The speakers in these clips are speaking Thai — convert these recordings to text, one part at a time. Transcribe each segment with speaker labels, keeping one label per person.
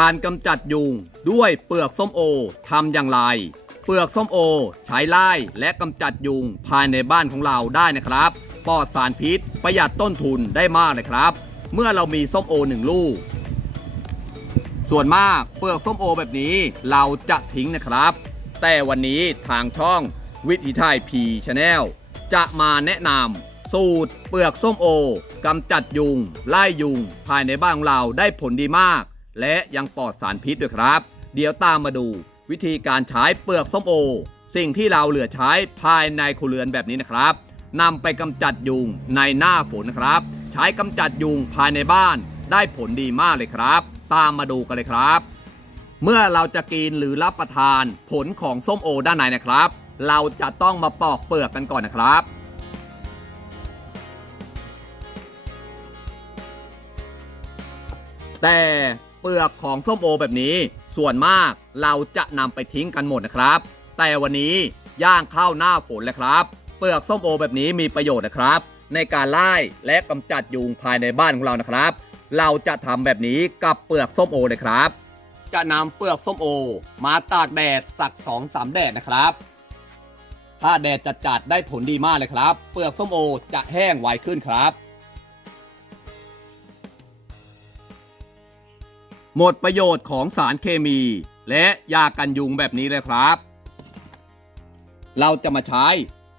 Speaker 1: การกำจัดยุงด้วยเปลือกส้มโอทำอย่างไร เปลือกส้มโอใช้ไล่และกำจัดยุงภายในบ้านของเราได้นะครับปลอดสารพิษประหยัดต้นทุนได้มากเลยครับ เมื่อเรามีส้มโอหนึ่งลูก ส่วนมากเปลือกส้มโอแบบนี้เราจะทิ้งนะครับ แต่วันนี้ทางช่องวิถีไทยพีชาแนลจะมาแนะนำสูตรเปลือกส้มโอกำจัดยุงไล่ยุงภายในบ้านของเราได้ผลดีมาก และยังปลอดสารพิษด้วยครับ เดี๋ยวตามมาดูวิธีการใช้เปลือกส้มโอ สิ่งที่เราเหลือใช้ภายในครัวเรือนแบบนี้นะครับนำไปกำจัดยุงในหน้าฝนนะครับ ใช้กำจัดยุงภายในบ้านได้ผลดีมากเลยครับ ตามมาดูกันเลยครับ เมื่อเราจะกินหรือรับประทานผลของส้มโอด้านในนะครับ เราจะต้องมาปอกเปลือกกันก่อนนะครับแต่ เปลือกของส้มโอแบบนี้ ส่วนมากเราจะนำไปทิ้งกันหมดนะครับ แต่วันนี้ย่างข้าวหน้าฝนแล้วครับ เปลือกส้มโอแบบนี้มีประโยชน์นะครับ ในการไล่และกำจัดยุงภายในบ้านของเรานะครับ เราจะทำแบบนี้กับเปลือกส้มโอเลยครับ จะนำเปลือกส้มโอ มาตากแดดสักสองสามแดดนะครับ ถ้าแดดจัดๆได้ผลดีมากเลยครับ เปลือกส้มโอจะแห้งไวขึ้นครับ หมดประโยชน์ของสารเคมี และยากันยุงแบบนี้เลยครับ เราจะมาใช้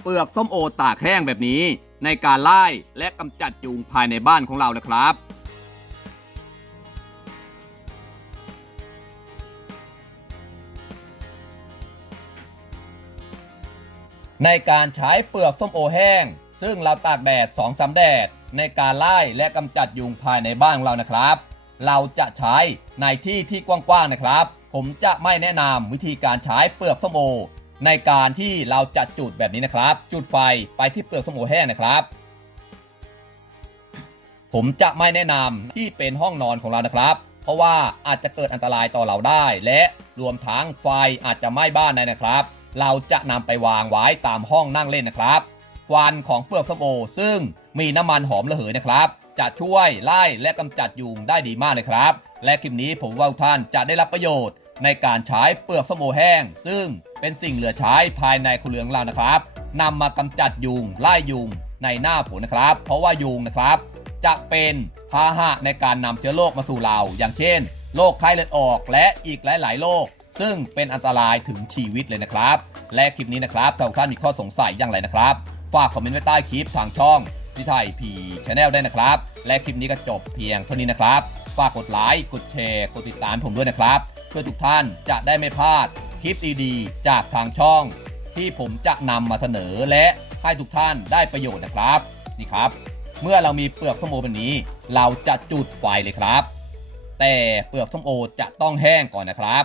Speaker 1: เปลือกส้มโอตากแห้งแบบนี้ ในการไล่และกำจัดยุงภายในบ้านของเรานะครับในการใช้เปลือกส้มโอแห้ง ซึ่งเราตากแดด2อสแดด ในการไล่และกำจัดยุงภายในบ้านของเรานะครับ เราจะใช้ในที่ที่กว้างๆนะครับ ผมจะไม่แนะนำวิธีการใช้เปลือกส้มโอ ในการที่เราจะจุดแบบนี้นะครับ จุดไฟไปที่เปลือกส้มโอแห้งนะครับ ผมจะไม่แนะนำที่เป็นห้องนอนของเรานะครับ เพราะว่าอาจจะเกิดอันตรายต่อเราได้ และรวมทั้งไฟอาจจะไหม้บ้านได้นะครับ เราจะนำไปวางไว้ตามห้องนั่งเล่นนะครับควันของเปลือกส้มโอ ซึ่งมีน้ำมันหอมระเหยนะครับ จะช่วยไล่และกำจัดยุงได้ดีมากเลยครับ และคลิปนี้ผมว่าท่านจะได้รับประโยชน์ในการใช้เปลือกส้มโอแห้ง ซึ่งเป็นสิ่งเหลือใช้ภายในครัวเรือนของเรานะครับนำมากำจัดยุงไล่ยุงในหน้าฝนนะครับ เพราะว่ายุงนะครับ จะเป็นพาหะในการนำเชื้อโรคมาสู่เรา อย่างเช่นโรคไข้เลือดออกและอีกหลาย ๆโรคซึ่งเป็นอันตรายถึงชีวิตเลยนะครับ และคลิปนี้นะครับถ้าท่านมีข้อสงสัยอย่างไรนะครับ ฝากคอมเมนต์ไว้ใต้คลิปทางช่อง ที่ไทยพีชแนลได้นะครับ และคลิปนี้ก็จบเพียงเท่านี้นะครับ ฝากกดไลค์ กดแชร์ กดติดตามผมด้วยนะครับ เพื่อทุกท่านจะได้ไม่พลาดคลิปดีๆ จากทางช่อง ที่ผมจะนำมาเสนอและให้ทุกท่านได้ประโยชน์นะครับนี่ครับ เมื่อเรามีเปลือกส้มโอแบบนี้ เราจะจุดไฟเลยครับ แต่เปลือกส้มโอจะต้องแห้งก่อนนะครับ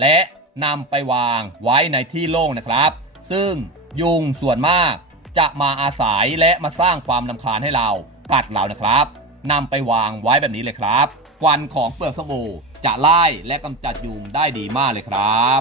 Speaker 1: และนำไปวางไว้ในที่โล่งนะครับ ซึ่งยุงส่วนมาก จะมาอาศัยและมาสร้างความลำคาญให้เรากัดเรานะครับนำไปวางไว้แบบนี้เลยครับควันของเปลือกสบู่จะไล่และกำจัดยุงได้ดีมากเลยครับ